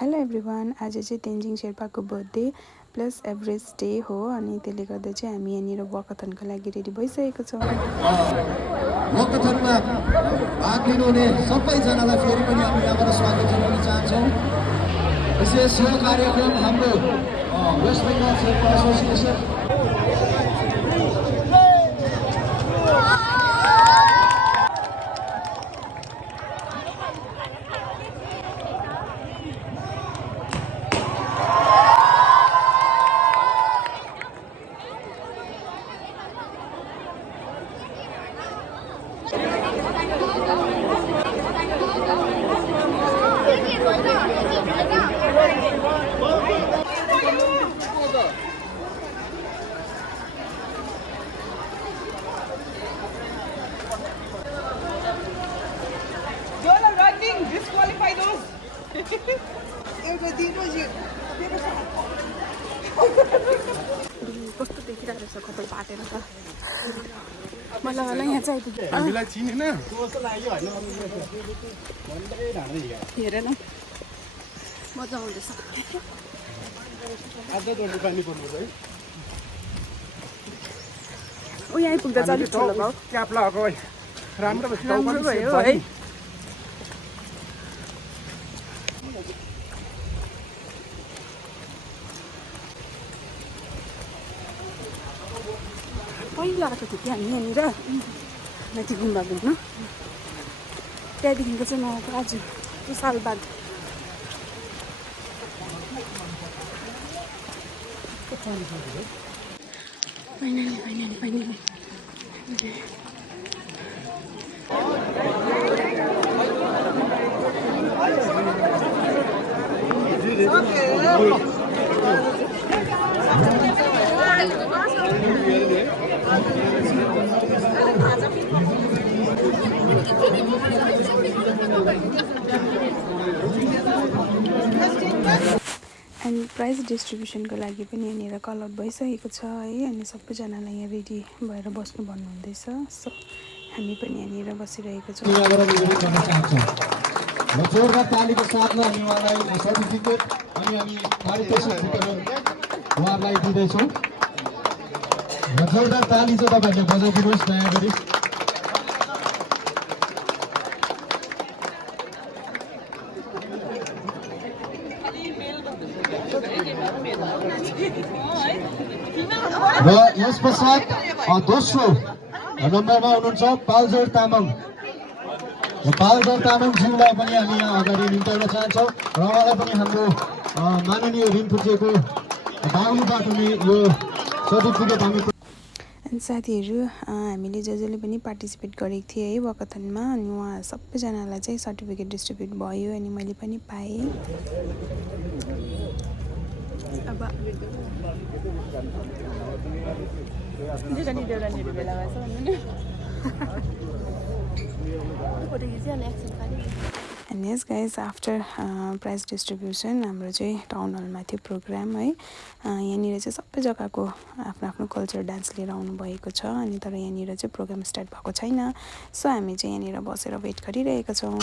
Hello everyone, आज चाहिँ तेन्जिङ शेर्पाको बर्थडे प्लस एभरेस्ट डे हो अनि त्यसले गर्दा चाहिँ हामी यहाँनिर वकाथनको लागि रेडी भइसकेको छौँ। वकाथनमा भाग लिनुहुने सबैजनालाई फेरि पनि हामी यहाँबाट स्वागत जनाउन चाहन्छौँ। विशेष यो कार्यक्रम हाम्रो West Bengal Sherpa association disqualify those. कस्तो देखिरहेको रहेछ कपाल पाटेर त मलाई होला यहाँ चाहिँ आइपुग्यो हामीलाई चिनेन हेरेन मजा आउँदैछ ऊ यहाँ आइपुग्दा चाहिँ अलिक ठुलो भयो क्याप लगाएको राम्रो भयो है पहिला आएको थियो कि हामी यहाँनिर माथि गुम्बा घुम्नु त्यहाँदेखिको चाहिँ नआएको आज 2 साल बाद फाइनली अनि प्राइज डिस्ट्रिब्युसनको लागि पनि यहाँनिर कल आउट भइसकेको छ है अनि सबैजनालाई यहाँ रेडी भएर बस्नु भन्नुहुँदैछ सो हामी पनि यहाँनिर बसिरहेको छौँ। जोरदार तालीको साथमा हामी उहाँलाई सर्टिफिकेट अनि हामी पारितोषिक उहाँहरूलाई दिँदैछौँ। जोरदार ताली चाहिँ तपाईँहरूले बजाइदिनुहोस् दया गरी। र यस पश्चात दोस्रो नम्बरमा हुनुहुन्छ पालजोर तामाङ। पालजोर तामाङज्यूलाई पनि हामी यहाँ अगाडि निम्ताउन चाहन्छौँ र उहाँलाई पनि हाम्रो माननीय रिम्फुचेको बाहुलीबाट यो सर्टिफिकेट हामी अनि साथीहरू हामीले जसले पनि पार्टिसिपेट गरेको थिएँ है वकाथनमा अनि उहाँ सबैजनालाई चाहिँ सर्टिफिकेट डिस्ट्रिब्युट भयो अनि मैले पनि पाएँ। अब And yes guys, after prize distribution हाम्रो चाहिँ टाउन हलमा थियो प्रोग्राम है। यहाँनिर चाहिँ सबै जग्गाको आफ्नो आफ्नो कल्चर डान्स लिएर आउनु भएको छ अनि तर यहाँनिर चाहिँ प्रोग्राम स्टार्ट भएको छैन सो हामी चाहिँ यहाँनिर बसेर वेट गरिरहेका छौँ।